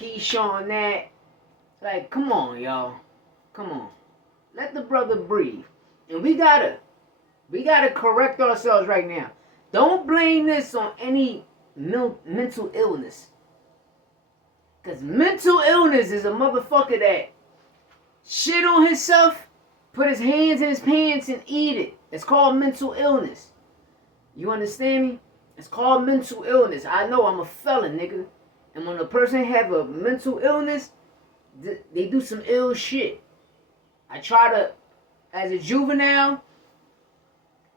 Keyshawn that. Like, come on, y'all. Come on. Let the brother breathe. And we gotta correct ourselves right now. Don't blame this on any mental illness. Because mental illness is a motherfucker that shit on himself, put his hands in his pants and eat it. It's called mental illness. You understand me? It's called mental illness. I know I'm a felon, nigga. And when a person have a mental illness, they do some ill shit. As a juvenile,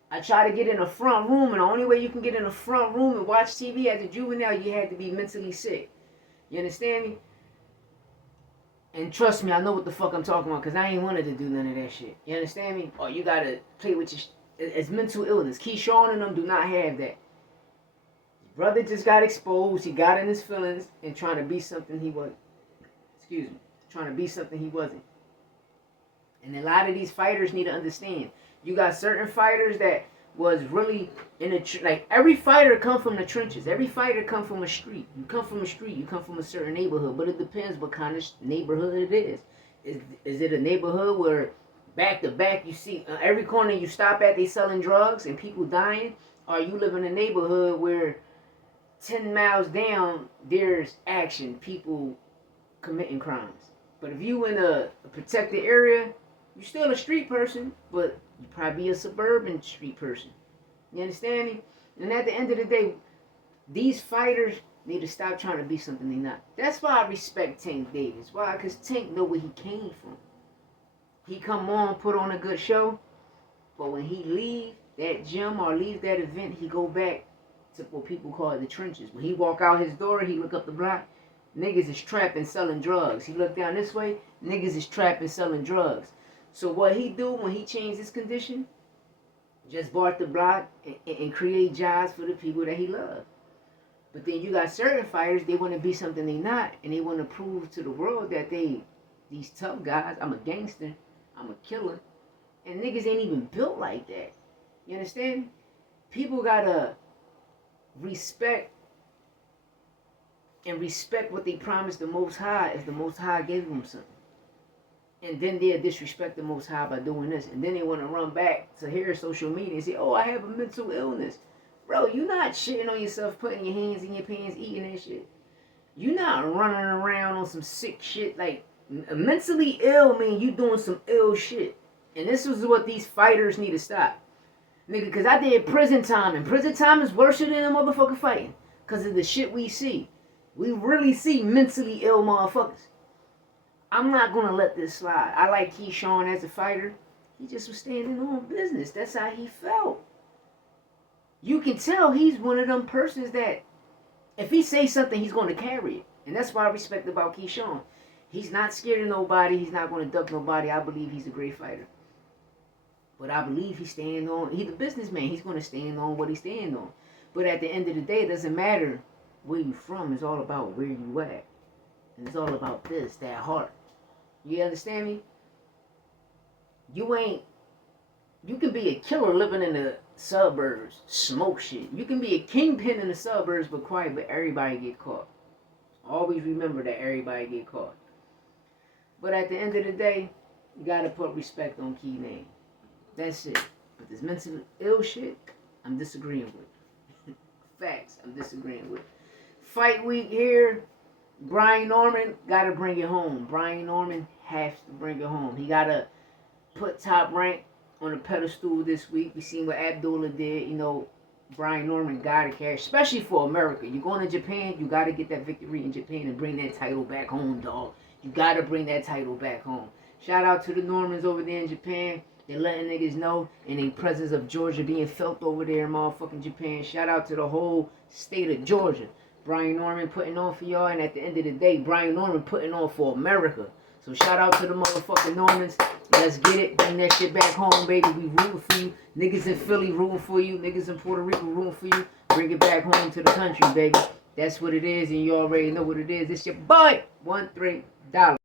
I try to get in the front room, and the only way you can get in the front room and watch TV as a juvenile, you had to be mentally sick. You understand me? And trust me, I know what the fuck I'm talking about, because I ain't wanted to do none of that shit. You understand me? Or you gotta play with your it's mental illness. Keyshawn and them do not have that. Brother just got exposed. He got in his feelings and trying to be something he wasn't. Excuse me. Trying to be something he wasn't. And a lot of these fighters need to understand. You got certain fighters that was really in the like every fighter come from the trenches. Every fighter come from a street. You come from a street. You come from a certain neighborhood. But it depends what kind of neighborhood it is. Is it a neighborhood where back to back you see every corner you stop at they selling drugs and people dying? Or you live in a neighborhood where 10 miles down there's action, people committing crimes? But if you in a protected area, you're still a street person, but you probably a suburban street person. You understand me? And at the end of the day, these fighters need to stop trying to be something they're not. That's why I respect Tank Davis. Why? Because Tank know where he came from. He come on, put on a good show, but when he leave that gym or leave that event, he go back to what people call the trenches. When he walk out his door, he look up the block, niggas is trapping, selling drugs. He look down this way, niggas is trapping, selling drugs. So what he do when he changed his condition? Just bought the block and create jobs for the people that he loved. But then you got certain fighters, they want to be something they not, and they want to prove to the world that these tough guys, I'm a gangster, I'm a killer, and niggas ain't even built like that. You understand? People gotta respect what they promised the Most High if the Most High gave them something. And then they'll disrespect the Most High by doing this. And then they want to run back to here social media and say, oh, I have a mental illness. Bro, you not shitting on yourself, putting your hands in your pants, eating that shit. You not running around on some sick shit. Like, mentally ill mean you doing some ill shit. And this is what these fighters need to stop. Nigga, because I did prison time. And prison time is worse than a motherfucker fighting. Because of the shit we see. We really see mentally ill motherfuckers. I'm not going to let this slide. I like Keyshawn as a fighter. He just was standing on business. That's how he felt. You can tell he's one of them persons that if he say something, he's going to carry it. And that's what I respect about Keyshawn. He's not scared of nobody. He's not going to duck nobody. I believe he's a great fighter. But I believe he's a businessman. He's going to stand on what he's standing on. But at the end of the day, it doesn't matter where you from. It's all about where you at. And it's all about this, that heart. You understand me? You can be a killer living in the suburbs, smoke shit. You can be a kingpin in the suburbs, but quiet, but everybody get caught. Always remember that everybody get caught. But at the end of the day, you gotta put respect on key name. That's it. But this mental ill shit, I'm disagreeing with. Facts, I'm disagreeing with. Fight week here. Brian Norman got to bring it home. Brian Norman has to bring it home. He got to put Top Rank on a pedestal this week. We seen what Abdullah did. You know, Brian Norman got to carry, especially for America. You're going to Japan, you got to get that victory in Japan and bring that title back home, dog. You got to bring that title back home. Shout out to the Normans over there in Japan. They're letting niggas know in the presence of Georgia being felt over there in motherfucking Japan. Shout out to the whole state of Georgia. Brian Norman putting on for y'all, and at the end of the day, Brian Norman putting on for America. So shout out to the motherfucking Normans. Let's get it. Bring that shit back home, baby. We rooting for you. Niggas in Philly rooting for you. Niggas in Puerto Rico rooting for you. Bring it back home to the country, baby. That's what it is, and you already know what it is. It's your boy, $13.